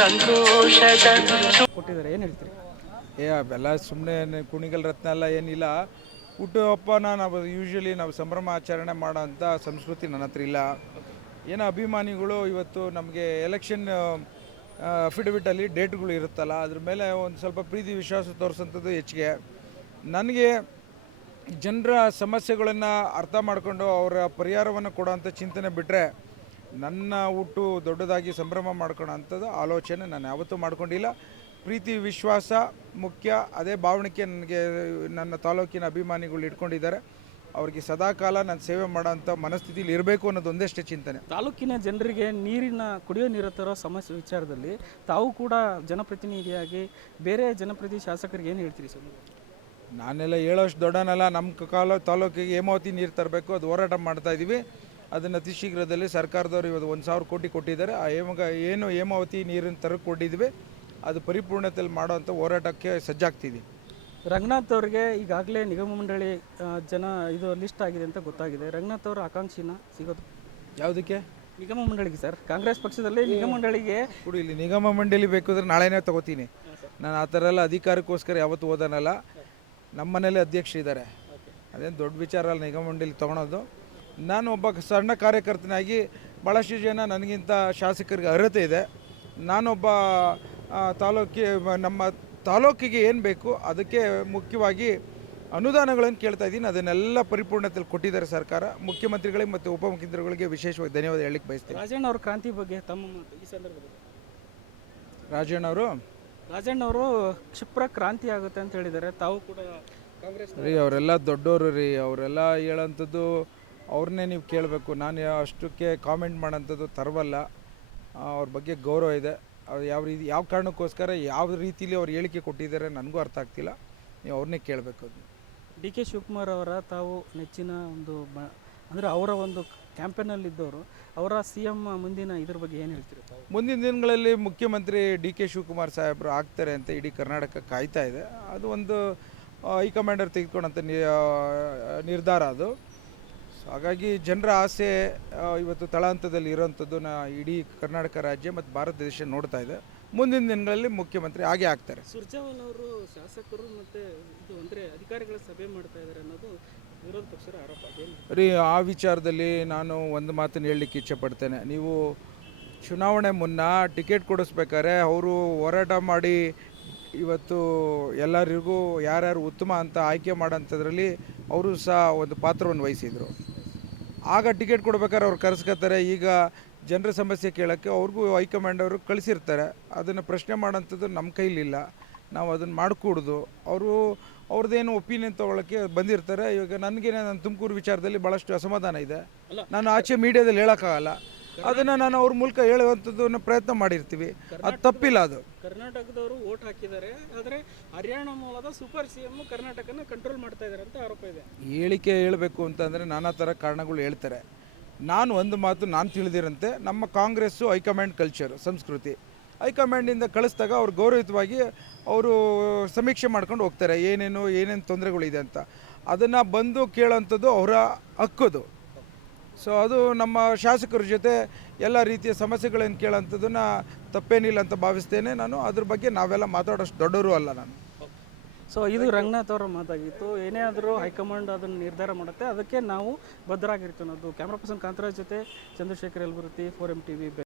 ಸಂತೋಷದ ಕೊಟ್ಟಿದ್ದಾರೆ ಏನು ಹೇಳ್ತೀರಿ? ಏ ಅವೆಲ್ಲ ಸುಮ್ಮನೆ ಕುಣಿಗಲ್ ರತ್ನ ಎಲ್ಲ ಏನಿಲ್ಲ. ಹುಟ್ಟುಹಬ್ಬನ ನಾವು ಯೂಶ್ವಲಿ ನಾವು ಸಂಭ್ರಮ ಆಚರಣೆ ಮಾಡೋಂಥ ಸಂಸ್ಕೃತಿ ನನ್ನ ಹತ್ರ ಇಲ್ಲ. ಏನೋ ಅಭಿಮಾನಿಗಳು ಇವತ್ತು ನಮಗೆ ಎಲೆಕ್ಷನ್ ಅಫಿಡವಿಟಲ್ಲಿ ಡೇಟ್ಗಳು ಇರುತ್ತಲ್ಲ ಅದ್ರ ಮೇಲೆ ಒಂದು ಸ್ವಲ್ಪ ಪ್ರೀತಿ ವಿಶ್ವಾಸ ತೋರಿಸೋಂಥದ್ದು ಹೆಚ್ಚಿಗೆ. ನನಗೆ ಜನರ ಸಮಸ್ಯೆಗಳನ್ನು ಅರ್ಥ ಮಾಡಿಕೊಂಡು ಅವರ ಪರಿಹಾರವನ್ನು ಕೊಡೋವಂಥ ಚಿಂತನೆ ಬಿಟ್ಟರೆ ನನ್ನ ಹುಟ್ಟು ದೊಡ್ಡದಾಗಿ ಸಂಭ್ರಮ ಮಾಡ್ಕೊಳ್ಳೋ ಅಂಥದ್ದು ಆಲೋಚನೆ ನಾನು ಯಾವತ್ತೂ ಮಾಡ್ಕೊಂಡಿಲ್ಲ. ಪ್ರೀತಿ ವಿಶ್ವಾಸ ಮುಖ್ಯ. ಅದೇ ಭಾವಣಿಕೆ ನನಗೆ ನನ್ನ ತಾಲೂಕಿನ ಅಭಿಮಾನಿಗಳು ಇಟ್ಕೊಂಡಿದ್ದಾರೆ. ಅವ್ರಿಗೆ ಸದಾಕಾಲ ನಾನು ಸೇವೆ ಮಾಡೋಂಥ ಮನಸ್ಥಿತಿಲಿ ಇರಬೇಕು ಅನ್ನೋದು ಒಂದಷ್ಟೇ ಚಿಂತನೆ. ತಾಲೂಕಿನ ಜನರಿಗೆ ನೀರಿನ ಕುಡಿಯೋ ನೀರು ತರೋ ಸಮಸ್ಯೆ ವಿಚಾರದಲ್ಲಿ ತಾವು ಕೂಡ ಜನಪ್ರತಿನಿಧಿಯಾಗಿ ಬೇರೆ ಜನಪ್ರತಿ ಶಾಸಕರಿಗೆ ಏನು ಹೇಳ್ತೀರಿ ಸರ್ ನಾನೆಲ್ಲ ಹೇಳೋಷ್ಟು ದೊಡ್ಡನಲ್ಲ. ನಮ್ಮ ಕಾಲ ತಾಲೂಕಿಗೆ ಹೇಮಾವತಿ ನೀರು ತರಬೇಕು. ಅದು ಹೋರಾಟ ಮಾಡ್ತಾ ಇದ್ದೀವಿ ಅದನ್ನು ಅತಿ ಶೀಘ್ರದಲ್ಲಿ ಸರ್ಕಾರದವರು ಇವತ್ತು ಒಂದು ಸಾವಿರ ಕೋಟಿ ಕೊಟ್ಟಿದ್ದಾರೆ. ಆ ಹೇಮಗ ಏನು ಹೇಮಾವತಿ ನೀರನ್ನು ತರಕ್ಕೆ ಕೊಟ್ಟಿದ್ವಿ ಅದು ಪರಿಪೂರ್ಣತೆಯಲ್ಲಿ ಮಾಡೋವಂಥ ಹೋರಾಟಕ್ಕೆ ಸಜ್ಜಾಗ್ತಿದೆ. ರಂಗನಾಥ್ ಅವರಿಗೆ ಈಗಾಗಲೇ ನಿಗಮ ಮಂಡಳಿ ಜನ ಇದು ಲಿಸ್ಟ್ ಆಗಿದೆ ಅಂತ ಗೊತ್ತಾಗಿದೆ. ರಂಗನಾಥ್ ಅವರ ಆಕಾಂಕ್ಷಿನ ಸಿಗೋದು? ಯಾವುದಕ್ಕೆ? ನಿಗಮ ಮಂಡಳಿಗೆ ಸರ್. ಕಾಂಗ್ರೆಸ್ ಪಕ್ಷದಲ್ಲಿ ನಿಗಮ ಮಂಡಳಿಗೆ ಕೊಡಿ ಇಲ್ಲಿ ನಿಗಮ ಮಂಡಳಿ ಬೇಕು ಅಂದ್ರೆ ನಾಳೆನೇ ತಗೋತೀನಿ. ನಾನು ಆ ಥರ ಎಲ್ಲ ಅಧಿಕಾರಕ್ಕೋಸ್ಕರ ಯಾವತ್ತು ಓದನಲ್ಲ ನಮ್ಮ ಮನೇಲಿ ಅಧ್ಯಕ್ಷ ಇದ್ದಾರೆ. ಅದೇನು ದೊಡ್ಡ ವಿಚಾರ ಅಲ್ಲ ನಿಗಮ ಮಂಡಳಿ ತೊಗೊಳೋದು. ನಾನು ಒಬ್ಬ ಸಣ್ಣ ಕಾರ್ಯಕರ್ತನಾಗಿ ಭಾಳಷ್ಟು ಜನ ನನಗಿಂತ ಶಾಸಕರಿಗೆ ಅರ್ಹತೆ ಇದೆ. ನಾನೊಬ್ಬ ತಾಲೂಕಿ ನಮ್ಮ ತಾಲೂಕಿಗೆ ಏನು ಬೇಕು ಅದಕ್ಕೆ ಮುಖ್ಯವಾಗಿ ಅನುದಾನಗಳನ್ನು ಕೇಳ್ತಾ ಇದ್ದೀನಿ. ಅದನ್ನೆಲ್ಲ ಪರಿಪೂರ್ಣತೆಯಲ್ಲಿ ಕೊಟ್ಟಿದ್ದಾರೆ ಸರ್ಕಾರ. ಮುಖ್ಯಮಂತ್ರಿಗಳಿಗೆ ಮತ್ತು ಉಪಮುಖ್ಯಮಂತ್ರಿಗಳಿಗೆ ವಿಶೇಷವಾಗಿ ಧನ್ಯವಾದ ಹೇಳಲಿಕ್ಕೆ ಬಯಸ್ತೀನಿ. ರಾಜಣ್ಣ ಅವ್ರ ಕ್ರಾಂತಿ ಬಗ್ಗೆ ತಮ್ಮ ಈ ಸಂದರ್ಭದಲ್ಲಿ. ರಾಜಣ್ಣ ಅವರು? ರಾಜಣ್ಣ ಅವರು ಕ್ಷಿಪ್ರ ಕ್ರಾಂತಿ ಆಗುತ್ತೆ ಅಂತ ಹೇಳಿದ್ದಾರೆ. ತಾವು ಕೂಡ ಕಾಂಗ್ರೆಸ್ ರೀ ಅವರೆಲ್ಲ ದೊಡ್ಡವರು ರೀ. ಅವರೆಲ್ಲ ಹೇಳೋಂಥದ್ದು ಅವ್ರನ್ನೇ ನೀವು ಕೇಳಬೇಕು. ನಾನು ಅಷ್ಟಕ್ಕೆ ಕಾಮೆಂಟ್ ಮಾಡೋಂಥದ್ದು ತರವಲ್ಲ. ಅವ್ರ ಬಗ್ಗೆ ಗೌರವ ಇದೆ. ಅವ್ರು ಯಾವ ರೀತಿ ಯಾವ ಕಾರಣಕ್ಕೋಸ್ಕರ ಯಾವ ರೀತಿಲಿ ಅವ್ರು ಹೇಳಿಕೆ ಕೊಟ್ಟಿದ್ದಾರೆ ನನಗೂ ಅರ್ಥ ಆಗ್ತಿಲ್ಲ. ನೀವು ಅವ್ರನ್ನೇ ಕೇಳಬೇಕು ಅದು. ಡಿ ಕೆ ಶಿವಕುಮಾರ್ ಅವರ ತಾವು ನೆಚ್ಚಿನ ಒಂದು ಬ ಅಂದರೆ ಅವರ ಒಂದು ಕ್ಯಾಂಪೇನಲ್ಲಿದ್ದವರು ಅವರ ಸಿ ಎಂ ಮುಂದಿನ ಇದ್ರ ಬಗ್ಗೆ ಏನು ಹೇಳ್ತೀರಿ ತಾವು? ಮುಂದಿನ ದಿನಗಳಲ್ಲಿ ಮುಖ್ಯಮಂತ್ರಿ ಡಿ ಕೆ ಶಿವಕುಮಾರ್ ಸಾಹೇಬರು ಆಗ್ತಾರೆ ಅಂತ ಇಡೀ ಕರ್ನಾಟಕ ಕಾಯ್ತಾ ಇದೆ. ಅದು ಒಂದು ಹೈಕಮಾಂಡರ್ ತೆಗೆದುಕೊಂಡಂಥ ನಿರ್ಧಾರ ಅದು. ಹಾಗಾಗಿ ಜನರ ಆಸೆ ಇವತ್ತು ತಳಹಂತದಲ್ಲಿ ಇರೋವಂಥದ್ದು ನಾ ಇಡೀ ಕರ್ನಾಟಕ ರಾಜ್ಯ ಮತ್ತು ಭಾರತ ದೇಶ ನೋಡ್ತಾ ಇದೆ. ಮುಂದಿನ ದಿನಗಳಲ್ಲಿ ಮುಖ್ಯಮಂತ್ರಿ ಹಾಗೆ ಆಗ್ತಾರೆ. ಸುರ್ಜಾವನ್ ಅವರು ಶಾಸಕರು ಮತ್ತು ಇದು ಅಂದರೆ ಅಧಿಕಾರಿಗಳ ಸಭೆ ಮಾಡ್ತಾ ಇದ್ದಾರೆ ಅನ್ನೋದು ವಿರೋಧ ಪಕ್ಷದ ಆರೋಪ ರೀ ಆ ವಿಚಾರದಲ್ಲಿ ನಾನು ಒಂದು ಮಾತನ್ನು ಹೇಳಲಿಕ್ಕೆ ಇಚ್ಛೆಪಡ್ತೇನೆ ನೀವು ಚುನಾವಣೆ ಮುನ್ನ ಟಿಕೆಟ್ ಕೊಡಿಸ್ಬೇಕಾದ್ರೆ ಅವರು ಹೋರಾಟ ಮಾಡಿ ಇವತ್ತು ಎಲ್ಲರಿಗೂ ಯಾರ್ಯಾರು ಉತ್ತಮ ಅಂತ ಆಯ್ಕೆ ಮಾಡೋಂಥದ್ರಲ್ಲಿ ಅವರು ಸಹ ಒಂದು ಪಾತ್ರವನ್ನು ವಹಿಸಿದರು. ಆಗ ಟಿಕೆಟ್ ಕೊಡ್ಬೇಕಾದ್ರೆ ಅವ್ರು ಕರೆಸ್ಕೊತಾರೆ. ಈಗ ಜನರ ಸಮಸ್ಯೆ ಕೇಳೋಕ್ಕೆ ಅವ್ರಿಗೂ ಹೈಕಮಾಂಡ್ ಅವರು ಕಳಿಸಿರ್ತಾರೆ. ಅದನ್ನು ಪ್ರಶ್ನೆ ಮಾಡೋಂಥದ್ದು ನಮ್ಮ ಕೈಲಿಲ್ಲ. ನಾವು ಅದನ್ನು ಮಾಡಿಕೊಡ್ದು. ಅವರು ಅವ್ರದ್ದೇನು ಒಪಿನಿಯನ್ ತೊಗೊಳಕ್ಕೆ ಬಂದಿರ್ತಾರೆ. ಇವಾಗ ನನಗೇನೆ ನನ್ನ ತುಮಕೂರು ವಿಚಾರದಲ್ಲಿ ಭಾಳಷ್ಟು ಅಸಮಾಧಾನ ಇದೆ. ನಾನು ಆಚೆ ಮೀಡಿಯಾದಲ್ಲಿ ಹೇಳೋಕ್ಕಾಗಲ್ಲ. ಅದನ್ನು ನಾನು ಅವ್ರ ಮೂಲಕ ಹೇಳುವಂಥದ್ದನ್ನು ಪ್ರಯತ್ನ ಮಾಡಿರ್ತೀವಿ. ಅದು ತಪ್ಪಿಲ್ಲ ಅದು. ಕರ್ನಾಟಕದವರು ಓಟ್ ಹಾಕಿದ್ದಾರೆ ಆದರೆ ಹರಿಯಾಣ ಮೂಲದ ಸೂಪರ್ ಸಿ ಎಂ ಕರ್ನಾಟಕನ ಕಂಟ್ರೋಲ್ ಮಾಡ್ತಾ ಇದ್ದಾರೆ ಅಂತ ಆರೋಪ ಇದೆ. ಹೇಳಿಕೆ ಹೇಳಬೇಕು ಅಂತಂದರೆ ನಾನಾ ಥರ ಕಾರಣಗಳು ಹೇಳ್ತಾರೆ. ನಾನು ಒಂದು ಮಾತು ನಾನು ತಿಳಿದಿರಂತೆ ನಮ್ಮ ಕಾಂಗ್ರೆಸ್ಸು ಹೈಕಮಾಂಡ್ ಕಲ್ಚರ್ ಸಂಸ್ಕೃತಿ. ಹೈಕಮಾಂಡಿಂದ ಕಳಿಸಿದಾಗ ಅವ್ರು ಗೌರವಿತವಾಗಿ ಅವರು ಸಮೀಕ್ಷೆ ಮಾಡ್ಕೊಂಡು ಹೋಗ್ತಾರೆ ಏನೇನು ಏನೇನು ತೊಂದರೆಗಳಿದೆ ಅಂತ. ಅದನ್ನು ಬಂದು ಕೇಳೋಂಥದ್ದು ಅವರ ಹಕ್ಕದು. ಸೊ ಅದು ನಮ್ಮ ಶಾಸಕರ ಜೊತೆ ಎಲ್ಲ ರೀತಿಯ ಸಮಸ್ಯೆಗಳೇನು ಕೇಳೋಂಥದ್ದನ್ನು ತಪ್ಪೇನಿಲ್ಲ ಅಂತ ಭಾವಿಸ್ತೇನೆ ನಾನು. ಅದ್ರ ಬಗ್ಗೆ ನಾವೆಲ್ಲ ಮಾತಾಡೋಷ್ಟು ದೊಡ್ಡವರು ಅಲ್ಲ ನಾನು. ಸೊ ಇದು ರಂಗನಾಥ್ ಅವರ ಮಾತಾಗಿತ್ತು. ಏನೇ ಆದರೂ ಹೈಕಮಾಂಡ್ ಅದನ್ನು ನಿರ್ಧಾರ ಮಾಡುತ್ತೆ. ಅದಕ್ಕೆ ನಾವು ಬದ್ಧರಾಗಿರ್ತೀವಿ ಅನ್ನೋದು. ಕ್ಯಾಮ್ರಾ ಪರ್ಸನ್ ಕಾಂತರಾಜ್ ಜೊತೆ Chandrashekhar Elburthi, four M T V